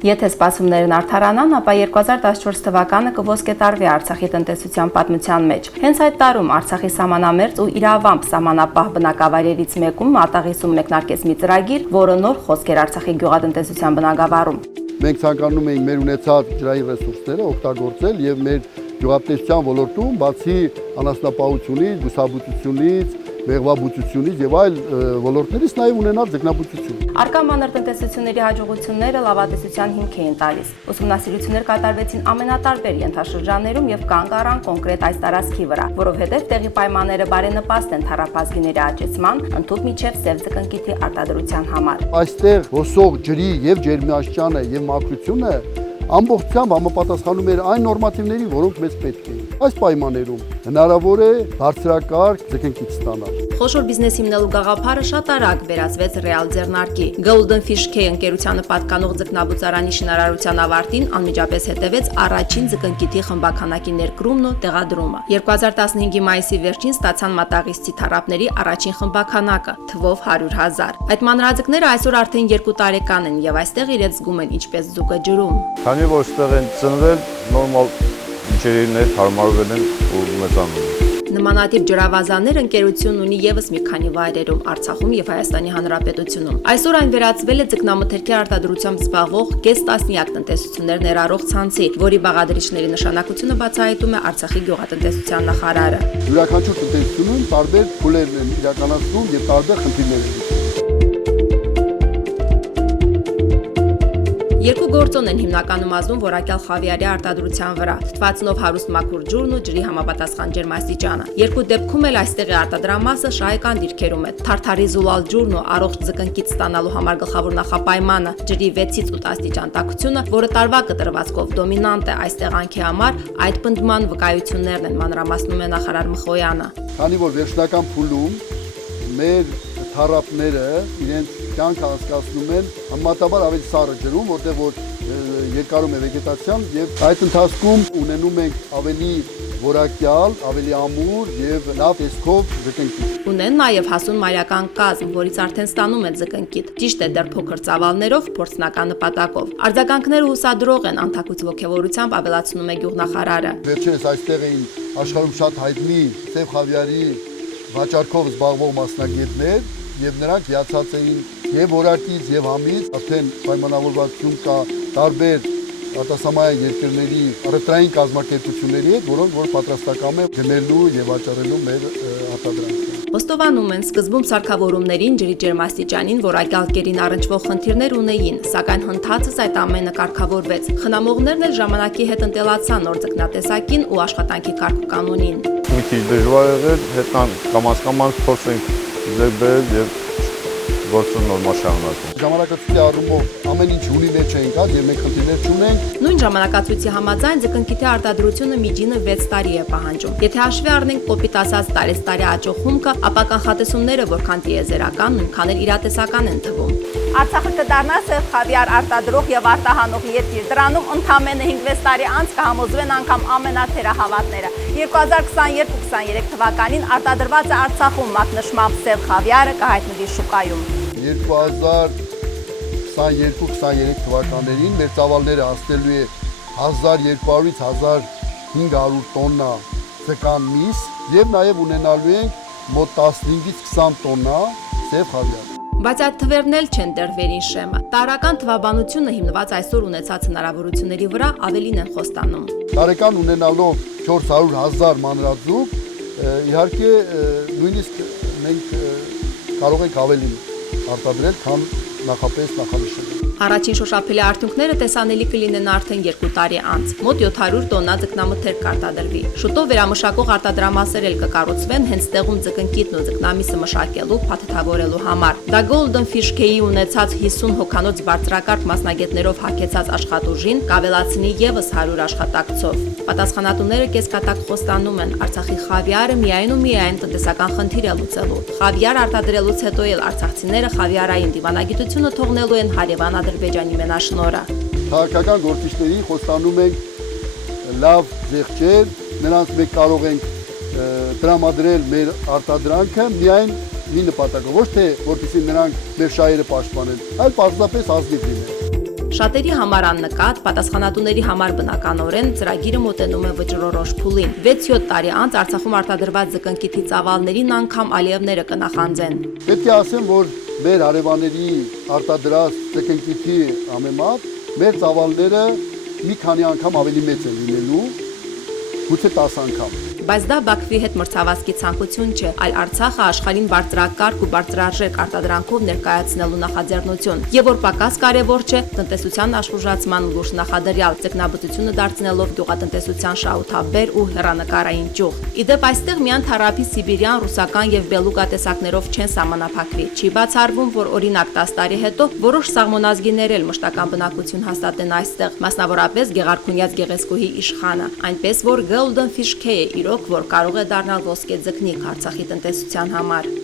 Եթե սպասումներն արդարանան, ապա 2014 թվականը կոսկե տարվի Արցախի տնտեսության պատմության մեջ։ Հենց այդ տարում Արցախի սահմանամերձ ու իրավամբ սահմանապահ բնակավայրերից մեկում Մատաղիսում մեկնարկեց մի ծրագիր, որը նոր խոսք էր Արցախի գյուղատնտեսության բնագավառում։ Մենք ցանկանում էինք մեր ունեցած ջրային ռեսուրսները օգտագործել եւ մեր գյուղատնտեսության ոլորտում բացի անասնապահությունից, բուսաբուծությունից, մեղվաբուծությունից եւ այլ ոլորտներից նաեւ ունենալ ձկնաբուծություն։ Արկա մանր տնտեսությունների հաջողությունները լավատեսության հիմք էին տալիս։ Ուսումնասիրություններ կատարվեցին ամենատարբեր ենթաշրջաններում եւ կանգ առան կոնկրետ այս տարածքի վրա, որովհետեւ տեղի պայմանները բարենպաստ են թառափազգիների աճեցման, ընդհանուր միջև սև ձկնկիթի արտադրության համար։ Այստեղ հոսող ջրի եւ ջերմաշճանը եւ մաքրությունը ամբողջությամբ համապատասխանում էր այն նորմատիվներին, որոնք մեզ պետք էին։ Այս պայմաններում հնարավոր է բարձրակարգ ձկնկիթ ստանալ։ Խոշոր բիզնես հիմնելու գաղափարը շատ արագ վերածվեց ռեալ ձեռնարկի։ Golden Fish K ընկերությանը պատկանող ձկնաբուծարանի շինարարության ավարտին անմիջապես հետևեց առաջին ձկնկիթի խմբաքանակի ներկրումն ու տեղադրումը։ 2015-ի մայիսի վերջին ստացան Մատաղիսցի թառապների առաջին խմբաքանակը, թվով 100,000։ Այդ մանրաձկները այսօր արդեն 2 տարեկան են եւ այստեղ իրենց զգում են ինչպես ձուկը ջրում։ Քանի որ այստեղ են ծնվել, նորմալ ջրերներ հարմարվել են ու մեծանում։ Նմանատիպ ջրավազաններ ընկերությունն ունի եւս մի քանի վայրերում Արցախում եւ Հայաստանի Հանրապետությունում։ Այսօր այն վերածվել է ձկնամթերքի արտադրությամբ զբաղվող կես տասնյակ տնտեսություններ ներառող ցանցի, որի բաղադրիչների նշանակությունը բացահայտում է Արցախի գյուղատնտեսության նախարարը։ Յուրաքանչյուր տնտեսությունում տարբեր փուլերն են իրականացնում եւ տարբեր խնդիրներ են։ Երկու գործոն են հիմնականում ազդում որակյալ խավիարի արտադրության վրա, թթվածնով հարուստ մաքուր ջուրն ու ջրի համապատասխան ջերմաստիճանը։ Երկու դեպքում էլ այստեղի արտադրամասը շահեկան դիրքերում է։ Թարթարի զուլալ ջուրն ու առողջ ձկնկիթ ստանալու համար գլխավոր նախապայմանը ջրի 6-ից 8 աստիճան տաքությունը, որը տարվա կտրվածքով դոմինանտ է այս տեղանքի համար, այդ պնդման վկայություններն են, մանրամասնում է նախարար Մխոյանը։ Քանի որ վերջնական փուլում մեր թառապները իրենց կյանքը անցկացնում են համեմատաբար ավելի սառը ջրում, որտեղ որ երկարում է վեգետացիան եւ այդ ընթացքում ունենում ենք ավելի որակյալ, ավելի ամուր եւ լավ տեսքով ձկնկիթ։ Ունեն նաեւ հասուն մայրական կազմ, որից արդեն ստանում է ձկնկիթ։ Ճիշտ է, դեռ փոքր ծավալներով, փորձնական նպատակով։ Արձագանքները հուսադրող են, անթակույց ոգևորությամբ ավելացնում է գյուղնախարարը։ Վերջերս այստեղ էին աշխարհում շատ հայտնի սև խավիարի վաճառքով զբաղվող մասնագետներ եւ նրանք հիացած էին եւ որակից եւ համից, արդեն պայմանավորվածություն կա տարբեր արտասահմանյան երկրների առևտրային կազմակերպությունների հետ, որոնք որ պատրաստական են գնելու եւ վաճառելու մեր արտադրանքը։ Ոստովանում են սկզբում սարքավորումներին, ջրի ջերմաստիճանին, որակյալ կերին առնչվող խնդիրներ ունեին, սակայն հնդածս այդ ամենը կարգավորվեց։ Խնամողներն էլ ժամանակի հետ ընտելացան նոր ձկնատեսակին ու աշխատանքի կարգուկանոնին։ Մի քիչ դժվար եղել, հետան կամաց փորձենք ձեր բերել եւ գործը նորմալ շարունակել։ Ժամանակացույցի առումով ամեն ինչ ունի մեջ ենք ած եւ մենք խնդիրներ չունենք։ Նույն ժամանակացույցի համաձայն ձկնկիթի արտադրությունը միջինը 6 տարի է պահանջում։ Եթե հաշվի առնենք կոպիտ ասած տարեստարի աճող հումքը, ապա կանխատեսումները որքան տիեզերական, նույնքան էլ իրատեսական են թվում։ Արցախը կդառնա սև խավիար արտադրող եւ արտահանող երկիր։ Դրանում ընդամենը 5-6 տարի անց կհամոզվեն անգամ ամենաթերահավատները։ 2022-23 թվականին արտադրված է Արցախում մակնշմամբ սև խավիարը կհայտնվի շուկայում։ 2022-23 թվականներին մեր ծավալները հասնելու է 1200-ից 1500 տոննա ձկան միս եւ նաեւ ունենալու ենք մոտ 15-ից 20 տոննա սև խավիար։ Բայց այդ թվերն էլ չեն դեռ վերին շեմը։ Տարական թվաբանությունը հիմնված այսօր ունեցած հնարավորությունների վրա ավելին են խոստանում։ Տարեկան ունենալով 400,000 մանրաձուկ, իհարկե նույնիսկ մենք կարող ենք ավելի արտադրել, քան նախապես նախանշել։ Առաջին շոշափելի արդյունքները տեսանելի կլինեն արդեն 2 տարի անց։ Մոտ 700 տոննա ձկնամթերք կարտադրվի։ Շուտով վերամշակող արտադրամասեր էլ կկառուցվեն հենց տեղում ձկնկիթն ու ձկնամիսը մշակելու, փաթեթավորելու համար։ Դա Golden Fish K-ի ունեցած 50 հոգանոց բարձրակարգ մասնագետներով հագեցած աշխատուժին կավելացնի եւս 100 աշխատակցով։ Պատասխանատուները կեսկատակ խոստանում են, Արցախի խավիարը միայն ու միայն տնտեսական խնդիր է լուծելու։ Խավիար արտադրելուց հետո էլ արցախցիները խավիարային դիվանագիտությունը թողնելու են հարևան Ադրբեջանի մենաշնորհը։ Քաղաքական գործիչներին խոստանում ենք լավ ձեռքեր, նրանց մենք կարող ենք տրամադրել մեր արտադրանքը միայն մի նպատակով, ոչ թե որպեսզի նրանք մեր շահերը պաշտպանեն, այլ պարզապես ազնիվ լինեն։ Շատերի համար աննկատ, պատասխանատուների համար բնականորեն ծրագիրը մոտենում է վճռորոշ փուլին։ 6-7 տարի անց Արցախում արտադրված ձկնկիթի ծավալներին անգամ Ալիևները կնախանձեն։ Պետք է ասեմ, որ մեր հարևանների արտադրած ձկնկիթի համեմատ մեր ծավալները մի քանի անգամ ավելի մեծ են լինելու, գուցե 10 անգամ։ Բայց դա Բաքվի հետ մրցավազքի ցանկություն չէ, այլ Արցախը աշխարհին բարձրակարգ ու բարձրարժեք արտադրանքով ներկայացնելու նախաձեռնություն։ Եվ որ պակաս կարևոր չէ, տնտեսության աշխուժացման լուրջ նախադրյալ, ձկնաբուծությունը դարձնելով գյուղատնտեսության շահութաբեր ու հեռանկարային ճյուղ։ Իդեպ այստեղ միայն թարափի սիբիրյան, ռուսական եւ բելուգա տեսակներով չեն սահմանափակվի։ Չի բացառվում, որ օրինակ 10 տարի հետո որոշ սաղմոնազգիներ էլ մշտական բնակություն հաստատեն այստեղ, մասնավորապես Գեղարքունյաց գեղեցկուհի իշխանը, այնպես որ Golden Fish Cay է իրոք, որ կարող է դառնալ ոսկե ձկնիկ Արցախի տնտեսության համար։